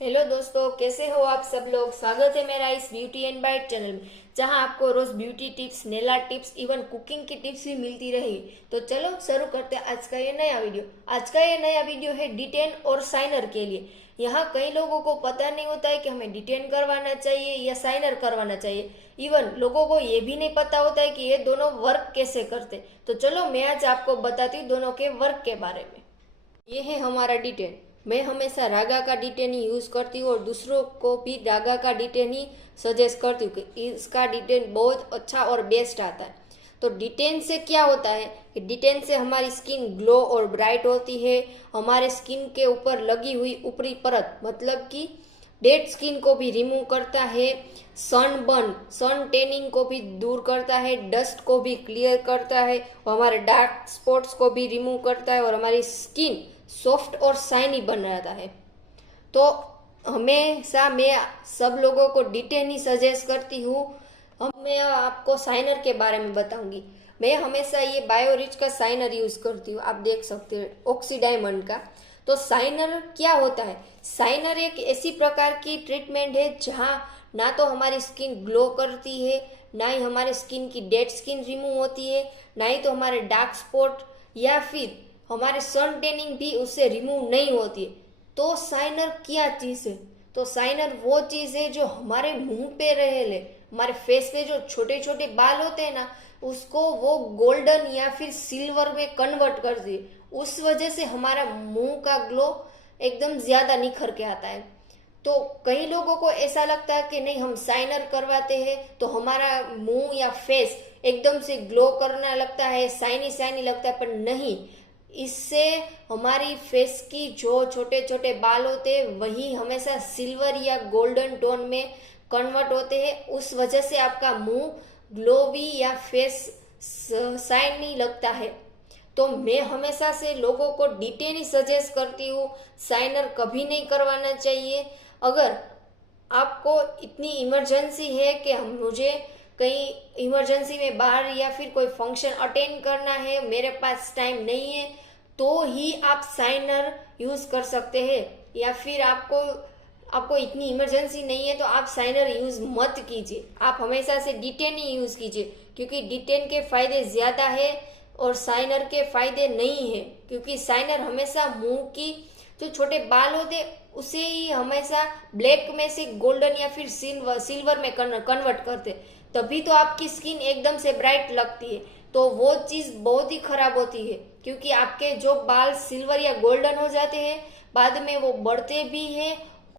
Hello दोस्तों, कैसे हो आप सब लोग। स्वागत है मेरा इस ब्यूटी एंड बाइट चैनल में, जहां आपको रोज ब्यूटी टिप्स, नेला टिप्स, इवन कुकिंग की टिप्स भी मिलती रहेगी। तो चलो शुरू करते हैं आज का ये नया वीडियो। आज का ये नया वीडियो है डिटेन और साइनर के लिए। यहाँ कई लोगों को पता नहीं होता है कि हमें डिटेन करवाना चाहिए या साइनर करवाना चाहिए। इवन लोगों को ये भी नहीं पता होता है कि ये दोनों वर्क कैसे करते। तो चलो मैं आज आपको बताती हूँ दोनों के वर्क के बारे में। ये है हमारा डिटेन। मैं हमेशा रागा का डिटेन ही यूज़ करती हूँ और दूसरों को भी रागा का डिटेन ही सजेस्ट करती हूँ कि इसका डिटेन बहुत अच्छा और बेस्ट आता है। तो डिटेन से क्या होता है कि डिटेन से हमारी स्किन ग्लो और ब्राइट होती है। हमारे स्किन के ऊपर लगी हुई ऊपरी परत मतलब कि डेड स्किन को भी रिमूव करता है। सन टेनिंग को भी दूर करता है। डस्ट को भी क्लियर करता है और हमारे डार्क स्पॉट्स को भी रिमूव करता है और हमारी स्किन सॉफ्ट और शाइनी बनाता है। तो हमेशा मैं सब लोगों को डिटेन ही सजेस्ट करती हूँ। अब मैं आपको साइनर के बारे में बताऊंगी। मैं हमेशा ये बायोरिच का साइनर यूज करती हूँ, आप देख सकते हैं ऑक्सी डायमंड का। तो साइनर क्या होता है? साइनर एक ऐसी प्रकार की ट्रीटमेंट है जहाँ ना तो हमारी स्किन ग्लो करती है, ना ही हमारे स्किन की डेड स्किन रिमूव होती है, ना ही तो हमारे डार्क स्पॉट या फिर हमारे सन टेनिंग भी उससे रिमूव नहीं होती है। तो साइनर क्या चीज है? तो साइनर वो चीज है जो हमारे मुंह पे रहेले, हमारे फेस पे जो छोटे छोटे बाल होते हैं ना, उसको वो गोल्डन या फिर सिल्वर में कन्वर्ट कर दिए। उस वजह से हमारा मुंह का ग्लो एकदम ज्यादा निखर के आता है। तो कई लोगों को ऐसा लगता है कि नहीं, हम साइनर करवाते हैं तो हमारा मुंह या फेस एकदम से ग्लो करने लगता है, शाइनी शाइनी लगता है, पर नहीं। इससे हमारी फेस की जो छोटे छोटे बाल होते हैं वही हमेशा सिल्वर या गोल्डन टोन में कन्वर्ट होते हैं। उस वजह से आपका मुंह ग्लोवी या फेस शाइनी लगता है। तो मैं हमेशा से लोगों को डिटेन ही सजेस्ट करती हूँ, साइनर कभी नहीं करवाना चाहिए। अगर आपको इतनी इमरजेंसी है कि हम मुझे कहीं इमरजेंसी में बाहर या फिर कोई फंक्शन अटेंड करना है, मेरे पास टाइम नहीं है, तो ही आप साइनर यूज कर सकते हैं। या फिर आपको आपको इतनी इमरजेंसी नहीं है तो आप साइनर यूज मत कीजिए। आप हमेशा से डिटेन ही यूज कीजिए, क्योंकि डिटेन के फायदे ज्यादा है और साइनर के फायदे नहीं है। क्योंकि साइनर हमेशा मुंह की जो छोटे बाल होते उसे ही हमेशा ब्लैक में से गोल्डन या फिर सिल्वर में कन्वर्ट करते, तभी तो आपकी स्किन एकदम से ब्राइट लगती है। तो वो चीज बहुत ही खराब होती है, क्योंकि आपके जो बाल सिल्वर या गोल्डन हो जाते हैं बाद में वो बढ़ते भी हैं